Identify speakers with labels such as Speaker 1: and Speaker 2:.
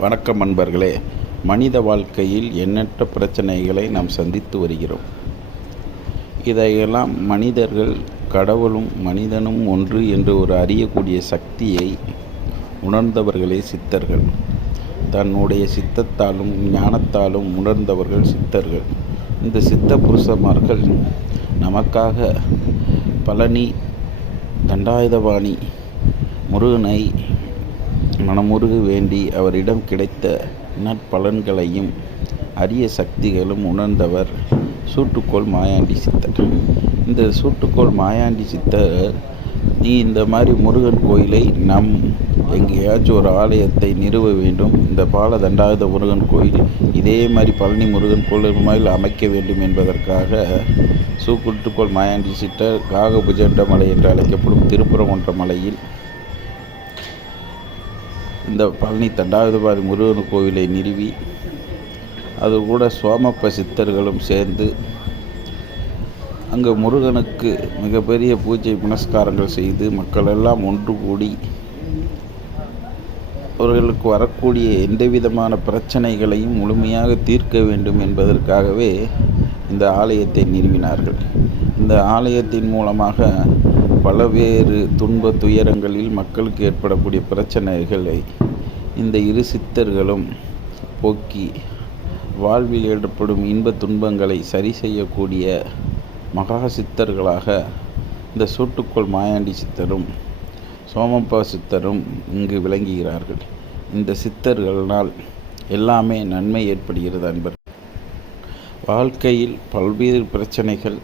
Speaker 1: வணக்கம் நண்பர்களே. மனித வாழ்க்கையில் எண்ணற்ற பிரச்சனைகளை நாம் சந்தித்து வருகிறோம். இதையெல்லாம் மனிதர்கள் கடவுளும் மனிதனும் ஒன்று என்று ஒரு அறியக்கூடிய சக்தியை உணர்ந்தவர்களே சித்தர்கள். தன்னுடைய சித்தத்தாலும் ஞானத்தாலும் உணர்ந்தவர்கள் சித்தர்கள். இந்த சித்த புருஷமார்கள் நமக்காக பழனி தண்டாயுதபாணி முருகனை மனமுருக வேண்டி அவரிடம் கிடைத்த நற்பலன்களையும் அரிய சக்திகளும் உணர்ந்தவர் சூட்டுக்கோள் மாயாண்டி சித்தர். இந்த சூட்டுக்கோள் மாயாண்டி சித்தர் நீ இந்த மாதிரி முருகன் கோயிலை நம் எங்கேயாச்சும் ஒரு ஆலயத்தை நிறுவ வேண்டும். இந்த பால தண்டாயுத முருகன் கோயில் இதே மாதிரி பழனி முருகன் கோயில் மாதிரி அமைக்க வேண்டும் என்பதற்காக சூக்குட்டுக்கோள் மாயாண்டி சித்தர் காகபுஜண்ட மலை என்று அழைக்கப்படும் திருப்புறங்குன்ற மலையில் இந்த பழனி தண்டாயுதபாதி முருகன் கோவிலை நிறுவி அது கூட சோமப்ப சித்தர்களும் சேர்ந்து அங்கே முருகனுக்கு மிகப்பெரிய பூஜை புனஸ்காரங்கள் செய்து மக்கள் எல்லாம் ஒன்று கூடி அவர்களுக்கு வரக்கூடிய எந்த விதமான பிரச்சனைகளையும் முழுமையாக தீர்க்க வேண்டும் என்பதற்காகவே இந்த ஆலயத்தை நிறுவினார்கள். இந்த ஆலயத்தின் மூலமாக பலவேறு துன்ப துயரங்களில் மக்களுக்கு ஏற்படக்கூடிய பிரச்சனைகளை இந்த இரு சித்தர்களும் போக்கி வாழ்வில் ஏற்படும் இன்ப துன்பங்களை சரி செய்யக்கூடிய மகா சித்தர்களாக இந்த சூட்டுக்கோள் மாயாண்டி சித்தரும் சோமப்பா சித்தரும் இங்கு விளங்குகிறார்கள். இந்த சித்தர்களால் எல்லாமே நன்மை ஏற்படுகிறது அன்பர் வாழ்க்கையில் பல்வேறு பிரச்சனைகள்